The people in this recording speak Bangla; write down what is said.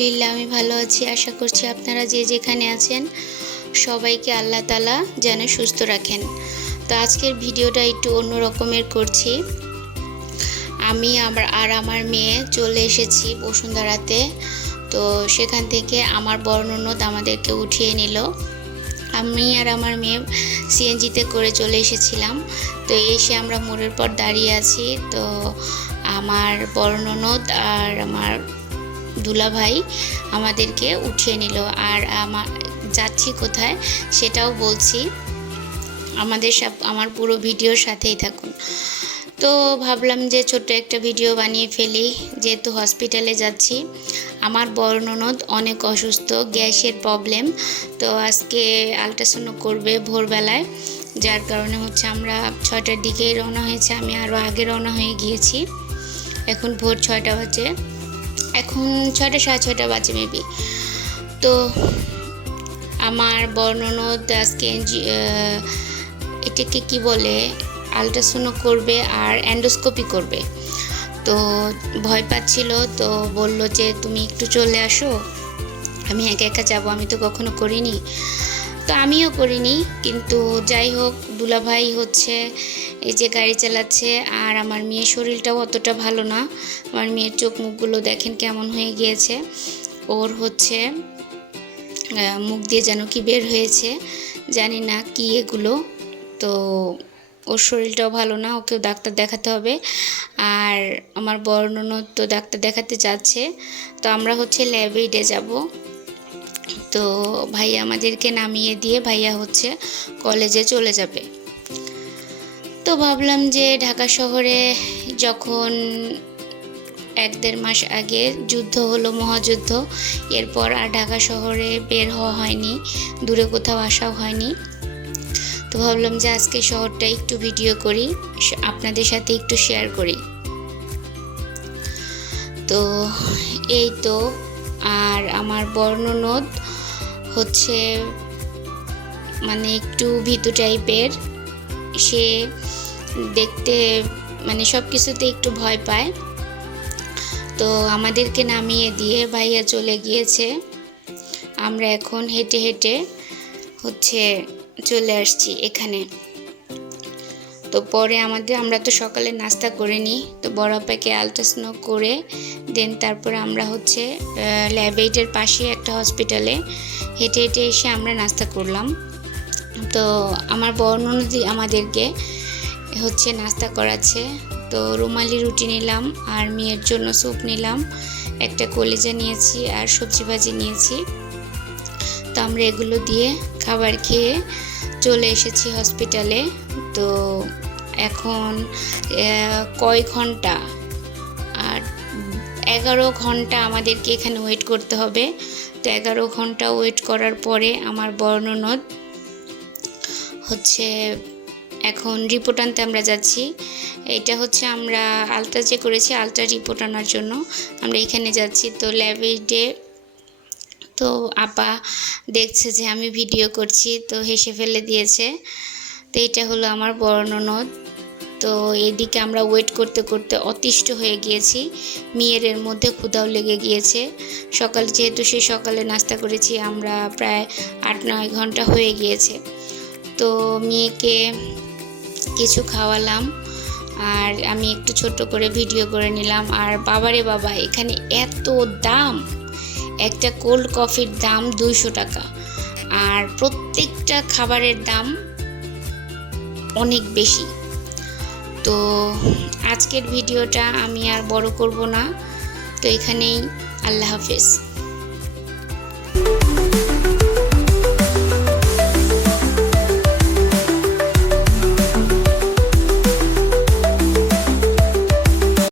আলহামদুলিল্লাহ আমি ভালো আছি। আশা করছি আপনারা যে যেখানে আছেন সবাইকে আল্লাহ তাআলা যেন সুস্থ রাখেন। তো আজকের ভিডিওটা একটু অন্য রকমের করছি। আমি আমার মেয়ে চলে এসেছি বসুন্ধরাতে। তো সেখান থেকে আমার বড় ননদ আমাদেরকে উঠিয়ে নিল। আমি আর আমার মেয়ে সিএনজিতে করে চলে এসেছিলাম। তো এসে আমরা মোড়ের পর দাঁড়িয়ে আছি। তো আমার বড় ননদ আর আমার দুলাভাই আমাদেরকে উঠিয়ে নিল। আর যাচ্ছি কোথায় সেটাও বলছি, আমার পুরো ভিডিওর সাথেই থাকুন। তো ভাবলাম যে ছোট্ট একটা ভিডিও বানিয়ে ফেলি, যেহেতু হসপিটালে যাচ্ছি। আমার বড় ননদ অনেক অসুস্থ, গ্যাসের প্রবলেম। তো আজকে আল্ট্রাসাউন্ড করবে ভোরবেলায়, যার কারণে আমরা 6টার দিকেই রওনা হয়েছে। আমি আরও আগে রওনা হয়ে গিয়েছি। এখন ভোর 6টা বাজে, এখন 6টা সাড়ে 6টা বাজে মেবি। তো আমার বড় ননদ আজকে এটাকে কি বলে, আল্ট্রাসাউন্ড করবে আর এন্ডোস্কোপি করবে। তো ভয় পাচ্ছিল, তো বলল যে তুমি একটু চলে আসো, আমি একা একা যাবো, আমি তো কখনো করিনি। তো আমিও করিনি, কিন্তু যাই হোক, দুলাভাই এই যে গাড়ি চালাচ্ছে। আর আমার মেয়ের শরীরটাও অতটা ভালো না। আমার মেয়ের চোখ মুখগুলো দেখেন কেমন হয়ে গিয়েছে। ওর মুখ দিয়ে যেন কি বের হয়েছে, জানি না কি এগুলো। তো ওর শরীরটাও ভালো না, ওকেও ডাক্তার দেখাতে হবে। আর আমার বড় ননদ তো ডাক্তার দেখাতে যাচ্ছে। তো আমরা ল্যাবেইডে যাব। তো ভাইয়া আমাদেরকে নামিয়ে দিয়ে ভাইয়া কলেজে চলে যাবে। তো ভাবলাম যে ঢাকা শহরে যখন 1-1.5 মাস আগে যুদ্ধ হলো, মহাযুদ্ধ, এরপর আর ঢাকা শহরে বের হওয়া হয়নি, দূরে কোথাও আসাও হয়নি। তো ভাবলাম যে আজকে শহরটা একটু ভিডিও করি, আপনাদের সাথে একটু শেয়ার করি। তো এই তো। আর আমার বড় ননদ একটু ভীতু টাইপের, সে দেখতে সব কিছুতে একটু ভয় পায়। তো আমাদেরকে নামিয়ে দিয়ে ভাইয়া চলে গিয়েছে। আমরা এখন হেঁটে হেঁটে চলে আসছি এখানে। তো পরে আমরা তো সকালে নাস্তা করে নিই। তো বড় আপাকে আল্ট্রাসাউন্ড করে দেন তারপরে আমরা ল্যাবেইডের পাশে একটা হসপিটালে হেঁটে হেঁটে এসে আমরা নাস্তা করলাম। তো আমার বড় ননদি আমাদেরকে নাস্তা করাচ্ছে। তো রুমালি রুটি নিলাম, আর মেয়ের জন্য স্যুপ নিলাম, একটা কলিজা নিয়েছি, আর সবজি ভাজি নিয়েছি। তো আমরা এগুলো দিয়ে খাবার খেয়ে চলে এসেছি হসপিটালে। তো এখন কয় ঘন্টা, আর 11 ঘন্টা আমাদেরকে এখানে ওয়েট করতে হবে। তো 11 ঘন্টা ওয়েট করার পরে আমার বড় ননদ এখন রিপোর্ট আনতে আমরা যাচ্ছি। এটা আমরা আলট্রা যে করেছি, আলট্রা রিপোর্ট আনার জন্য আমরা এখানে যাচ্ছি। তো ল্যাবেইডে তো আপা দেখছে যে আমি ভিডিও করছি, তো হেসে ফেলে দিয়েছে। তো এটা হলো আমার বড় ননদ। তো এদিকে আমরা ওয়েট করতে করতে অতিষ্ঠ হয়ে গিয়েছি। মেয়ের এর মধ্যে ক্ষুধাও লেগে গিয়েছে। যেহেতু সকালে নাস্তা করেছি, আমরা প্রায় 8-9 ঘন্টা হয়ে গিয়েছে। তো মেয়েকে কিছু খাওয়ালাম, আর আমি একটু ছোট করে ভিডিও করে নিলাম। আর বাবারে বাবা, এখানে এত দাম! একটা কোল্ড কফির দাম 200 টাকা, আর প্রত্যেকটা খাবারের দাম অনেক বেশি। তো আজকের ভিডিওটা আমি আর বড় করব না। তো এখানেই, আল্লাহ হাফেজ।